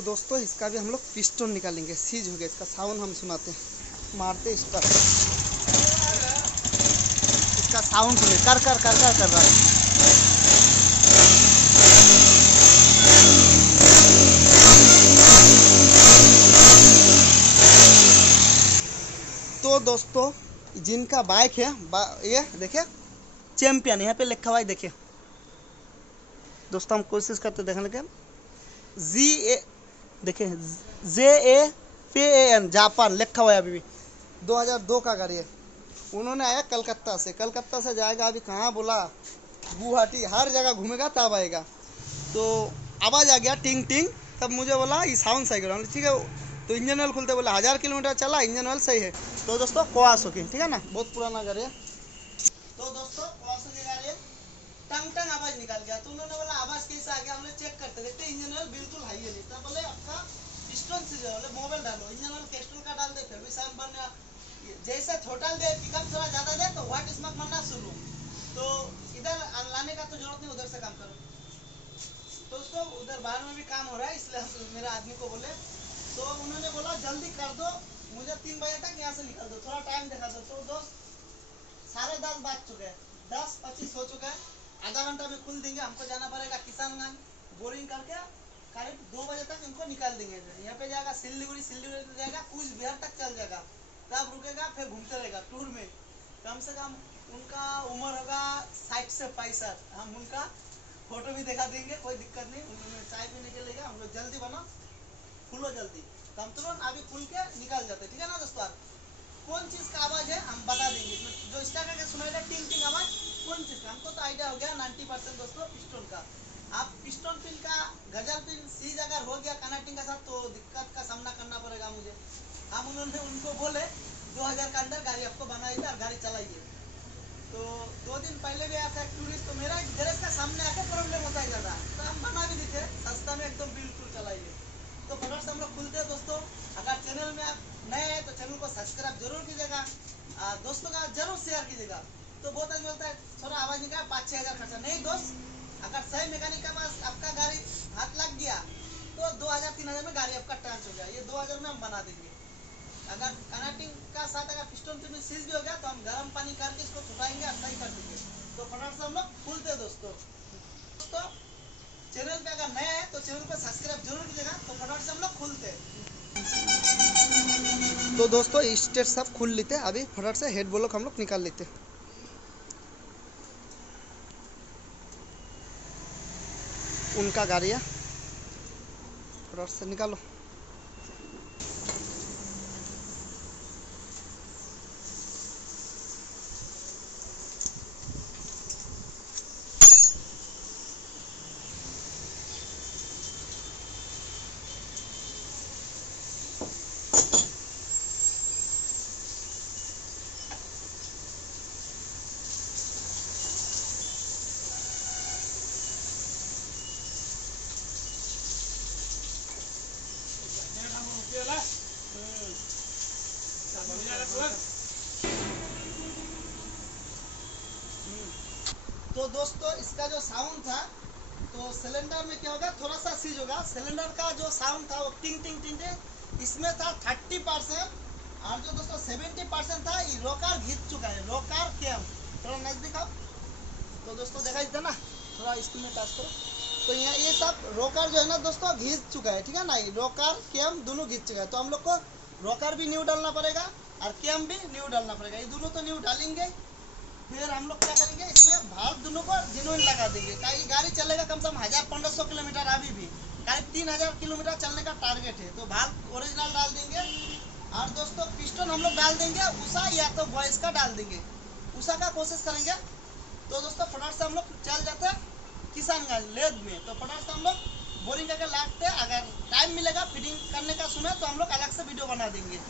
तो दोस्तों इसका भी हम लोग पिस्टन निकालेंगे। सीज हो गया, इसका साउंड हम सुनाते हैं, मारते स्टार्ट। इसका साउंड सुने, कर कर कर कर कर रहा है। तो दोस्तों जिनका बाइक है ये देखिए चैंपियन, यहाँ पे लिखा हुआ है, देखिए दोस्तों हम कोशिश करते देखने लगे। देखिए JAPAN जापान लिखा हुआ है, अभी भी 2002 का गाड़ी है। उन्होंने आया कलकत्ता से जाएगा, अभी कहाँ बोला, गुवाहाटी, हर जगह घूमेगा तब आएगा। तो आवाज़ आ गया टिंग टिंग, तब मुझे बोला ये साउंड सही करो, ठीक है। तो इंजन ऑयल खुलते बोला 1000 किलोमीटर चला, इंजन ऑयल सही है। तो दोस्तों कवासाकी, ठीक है ना, बहुत पुराना गाड़ी है। तो दोस्तों कवासाकी गाड़ी है, टंग टंग आवाज निकाल गया। तो उन्होंने बोला आवाज कैसे आ गया, हमने चेक करते देखते इंजन ऑयल बिल्कुल हाई है नहीं। तब बोले आपका पिस्टन सीज है, बोले मोबाइल डालो, इंजन ऑयल कैस्ट्रोल का डाल दे, फिर भी साउंड बनने जैसे थ्रोटल दे, पिकअप थोड़ा ज्यादा दे तो व्हाइट स्मोक बनना शुरू। तो इधर लाने का तो जरूरत नहीं, उधर से काम करो। तो उसको उधर बाहर में भी काम हो रहा है, इसलिए हम मेरे आदमी को बोले। तो उन्होंने बोला जल्दी कर दो, मुझे 3 बजे तक यहाँ से निकल दो, थोड़ा टाइम दिखा दो। तो दोस्त 10:30 बज चुके हैं, 10:25 हो चुका है, आधा घंटा में खुल देंगे। हमको जाना पड़ेगा किसानगंज, बोरिंग करके करीब 2 बजे तक इनको निकाल देंगे। यहाँ पे जाएगा सिल्लीगुड़ी जाएगा, कूच बिहार तक चल जाएगा, तब रुकेगा, फिर घूमते रहेगा टूर में। कम से कम उनका उम्र होगा 60 से 65। हम उनका फोटो भी दिखा देंगे, कोई दिक्कत नहीं। उन्होंने चाय पीने के लिए, हम लोग जल्दी बना, खुलो जल्दी। तो हम तुरंत अभी खुल के निकाल जाते, ठीक है ना दोस्तों। कौन चीज का आवाज है हम बता देंगे, जो स्टार्टर का सुनाई दे टिंग टिंग आवाज, कौन चीज का, हमको तो आइडिया हो गया 90% दोस्तों पिस्टन का। आप पिस्टन पिन का गजल पिन सीज अगर हो गया कनेक्टिंग के साथ, तो दिक्कत का सामना करना पड़ेगा मुझे। हम उन्होंने उनको बोले 2000 का अंदर गाड़ी आपको बनाइए और गाड़ी चलाइए। तो 2 दिन पहले भी आया था एक टूरिस्ट, तो मेरा गैरेज का सामने आके प्रॉब्लम होता है ज़्यादा, तो हम बना भी देते सस्ता में एकदम बिल्कुल चलाइए। तो फटाफट से हम लोग खुलते हैं दोस्तों। अगर चैनल में आप नए हैं तो चैनल को सब्सक्राइब जरूर कीजिएगा, दोस्तों का जरूर शेयर कीजिएगा। तो बहुत आदमी बोलता है थोड़ा आवाज़ निकाल 5-6 हज़ार खर्चा, नहीं दोस्त, अगर सही मैकेनिक के पास आपका गाड़ी हाथ लग गया तो 2000-3000 में गाड़ी आपका ट्रांस हो गया, ये 2000 में हम बना देंगे। अगर कनेक्टिंग का साथ अगर पिस्टन में सीज भी हो गया तो हम गर्म पानी करके इसको छुटाएंगे और सही कर देंगे। तो फटाफट से हम लोग खुलते दोस्तों। चैनल पे अगर नए हैं तो चैनल को सब्सक्राइब जरूर कीजिएगा। तो फटाफट से हम लोग खुलते। तो दोस्तों स्टेट सब खुल लेते, अभी फटाफट से हेड ब्लॉक हम लोग निकाल लेते। उनका गाड़ी है, फटाफट से निकालो। तो दोस्तों इसका जो साउंड था, तो सिलेंडर में क्या होगा, थोड़ा सा सीज होगा। सिलेंडर का जो साउंड था वो टिंग टिंग टिंग टिंग, इसमें था 30%, और जो दोस्तों 70% था ये रोकार घिस चुका है, रोकार कैम। थोड़ा नजदीक आओ तो दोस्तों दिखाई देता ना, थोड़ा स्क्रीन में टच करो। तो यहाँ ये सब रोकार जो है ना दोस्तों घिस चुका है, ठीक है ना, ये रोकार कैम दोनों घिस चुका है। तो हम लोग को रोकार भी न्यू डालना पड़ेगा और कैम भी न्यू डालना पड़ेगा, ये दोनों तो न्यू डालेंगे। फिर हम लोग क्या करेंगे, इसमें भाव दोनों को जेन्युइन लगा देंगे। ये गाड़ी चलेगा कम से कम 1500 किलोमीटर, अभी भी करीब 3000 किलोमीटर चलने का टारगेट है। तो भाव ओरिजिनल डाल देंगे। और दोस्तों पिस्टन हम लोग डाल देंगे उषा या तो वॉइस का डाल देंगे, उषा का कोशिश करेंगे। तो दोस्तों फटाफट से हम लोग चल जाते हैं किसानगंज लेद में। तो फटाफट से हम लोग बोरिंग करके लाते, अगर टाइम मिलेगा फिटिंग करने का समय तो हम लोग अलग से वीडियो बना देंगे।